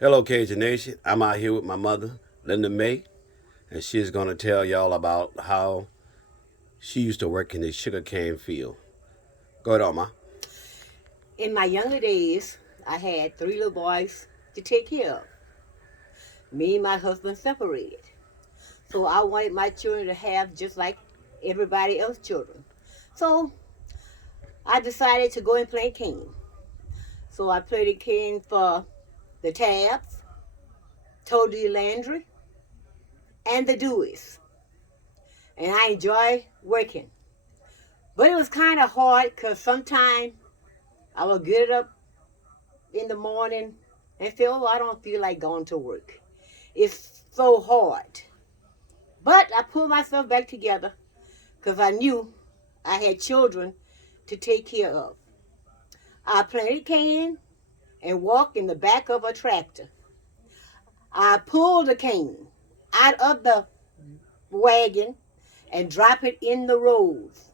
Hello, Cajun Nation. I'm out here with my mother, Linda May, and she's going to tell y'all about how she used to work in the sugarcane field. Go ahead, Ma. In my younger days, I had three little boys to take care of. Me and my husband separated. So I wanted my children to have just like everybody else's children. So I decided to go and play cane. So I played the cane for the Tabs, Toady Landry, and the Deweys. And I enjoy working. But it was kind of hard because sometimes I would get up in the morning and feel, oh, I don't feel like going to work. It's so hard. But I pulled myself back together because I knew I had children to take care of. I planted cane and walked in the back of a tractor. I pulled the cane out of the wagon and dropped it in the rows.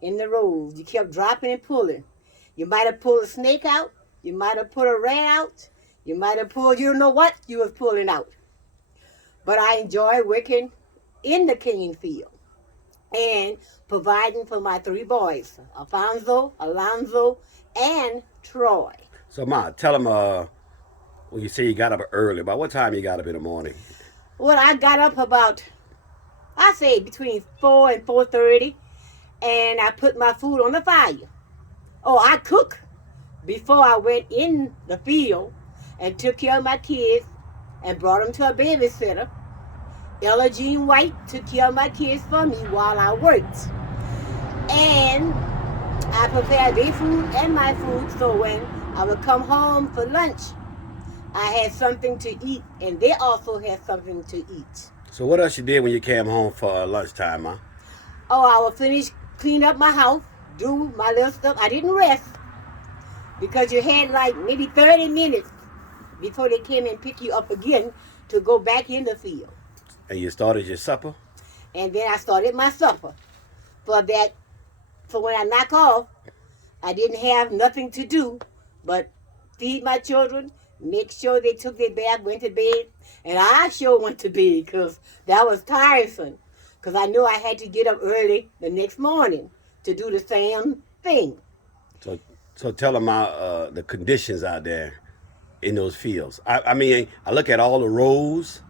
In the rows. You kept dropping and pulling. You might have pulled a snake out. You might have pulled a rat out. You might have pulled, you don't know what you was pulling out. But I enjoy working in the cane field and providing for my three boys, Alfonso, Alonzo, and Troy. So, Ma, tell them when you say you got up early, about what time you got up in the morning? Well, I got up about, I say between 4 and 4:30, and I put my food on the fire. Oh, I cook before I went in the field and took care of my kids and brought them to a babysitter. Ella Jean White took care of my kids for me while I worked. And I prepared their food and my food so when I would come home for lunch, I had something to eat and they also had something to eat. So, what else you did when you came home for lunchtime, Ma? Oh, I would finish, clean up my house, do my little stuff. I didn't rest because you had like maybe 30 minutes before they came and pick you up again to go back in the field. And you started your supper? And then I started my supper. For that, for when I knock off, I didn't have nothing to do but feed my children, make sure they took their bath, went to bed, and I sure went to bed because that was tiresome. Because I knew I had to get up early the next morning to do the same thing. So, so tell them the conditions out there in those fields. I mean, I look at all the rows.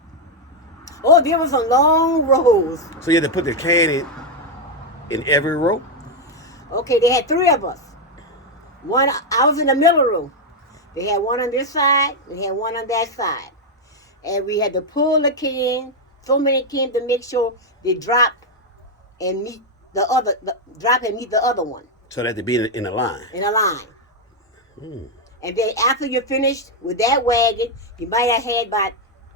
Oh, there was a long rows. So you had to put the can in every row? Okay, they had three of us. One, I was in the middle row. They had one on this side, they had one on that side. And we had to pull the can, so many cans to make sure they drop and meet drop and meet the other one. So they had to be in a line. In a line. Hmm. And then after you're finished with that wagon, you might have had about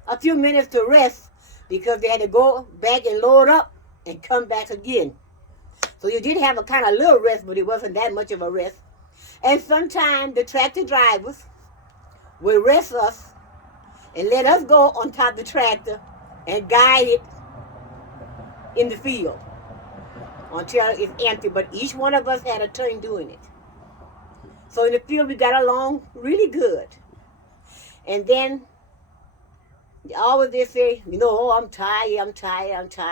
a few minutes to rest because they had to go back and load up and come back again. So you did have a kind of little rest, but it wasn't that much of a rest. And sometimes the tractor drivers would rest us and let us go on top of the tractor and guide it in the field until it's empty. But each one of us had a turn doing it. So in the field we got along really good. And then always they say, oh, I'm tired, I'm tired, I'm tired.